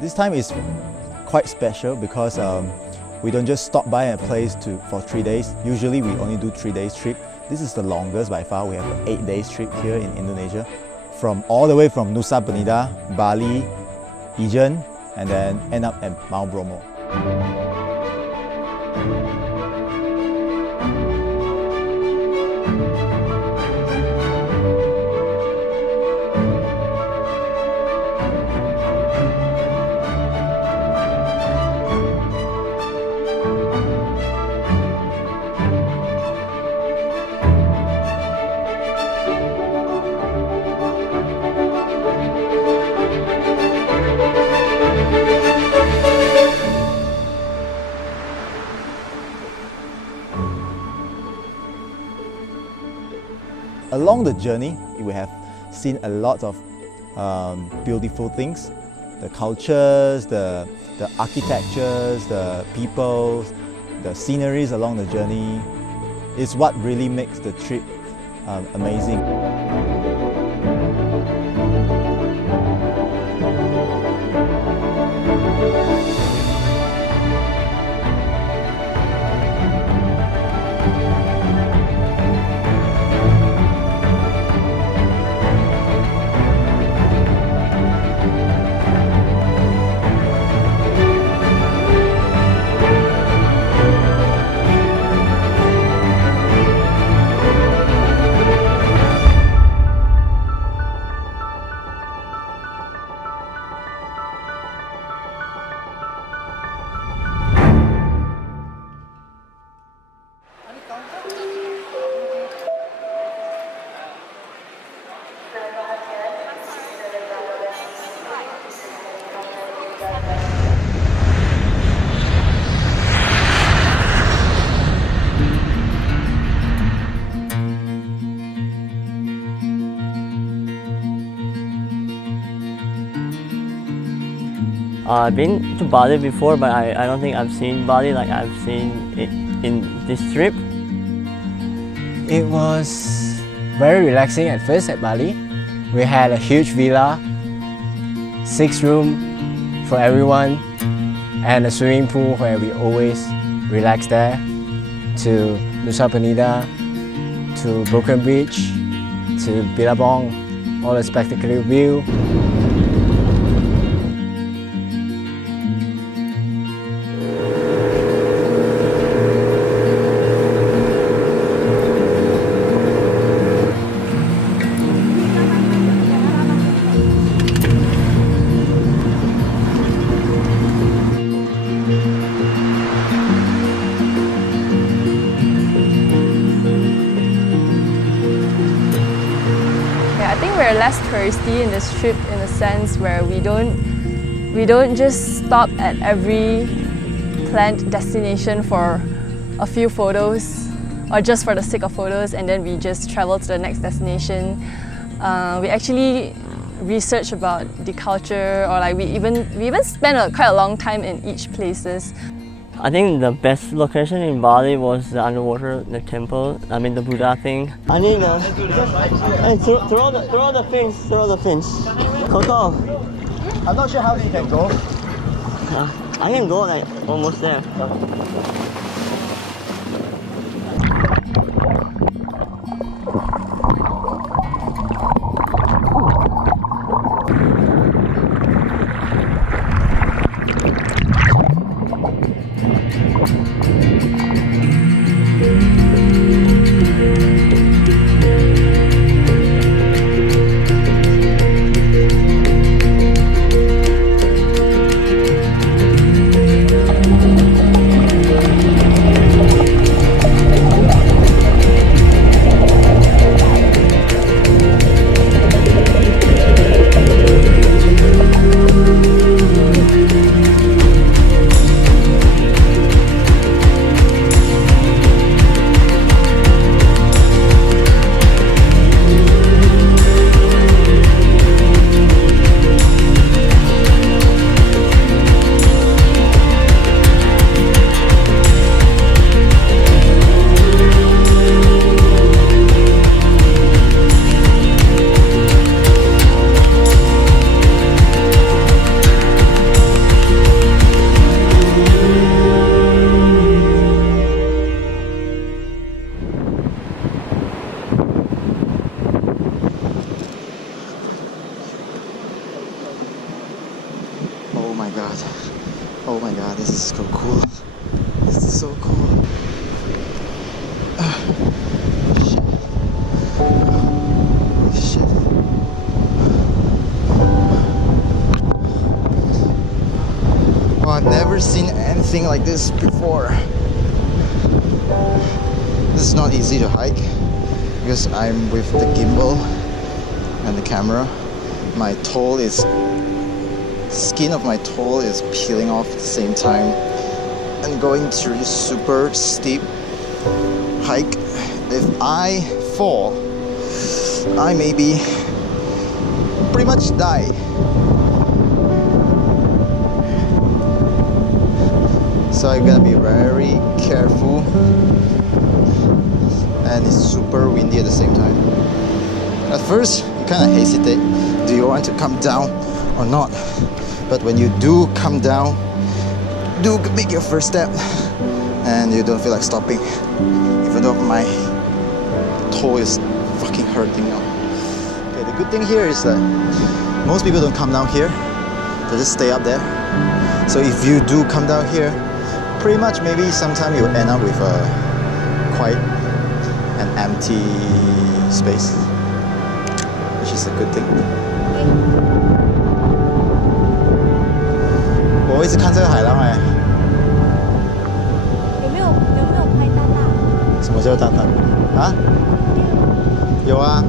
This time is quite special because we don't just stop by a place for 3 days. Usually we only do 3 days trip. This is the longest by far. We have an 8 days trip here in Indonesia, all the way from Nusa Penida, Bali, Ijen, and then end up at Mount Bromo. Along the journey, we have seen a lot of beautiful things. The cultures, the architectures, the people, the sceneries along the journey is what really makes the trip amazing. I've been to Bali before, but I don't think I've seen Bali like I've seen it in this trip. It was very relaxing at first at Bali. We had a huge villa, 6 rooms for everyone, and a swimming pool where we always relax there. To Nusa Penida, to Kelingking Beach, to Bilabong, all the spectacular view. I think we're less touristy in this trip in a sense where we don't just stop at every planned destination for a few photos or just for the sake of photos and then we just travel to the next destination. We actually research about the culture, or like we even spend quite a long time in each places. I think the best location in Bali was the underwater, the temple. I mean the Buddha thing. I need hey, throw the fins. Coco. I'm not sure how you can go. I can go like almost there. god. Oh my god, this is so cool. This is so cool. Shit. Shit. Oh, I've never seen anything like this before. This is not easy to hike because I'm with the gimbal and the camera. My toe is, skin of my toe is peeling off at the same time and going through this super steep hike. If I fall, I maybe pretty much die. So I gotta be very careful, and it's super windy at the same time. At first you kind of hesitate, do you want to come down or not? But when you do come down, do make your first step and you don't feel like stopping, even though my toe is fucking hurting now. Okay, the good thing here is that most people don't come down here, they just stay up there. So if you do come down here, pretty much maybe sometime you'll end up with quite an empty space, which is a good thing. 我一直看这个海浪哎。有没有拍大大？什么叫大大？啊？有啊。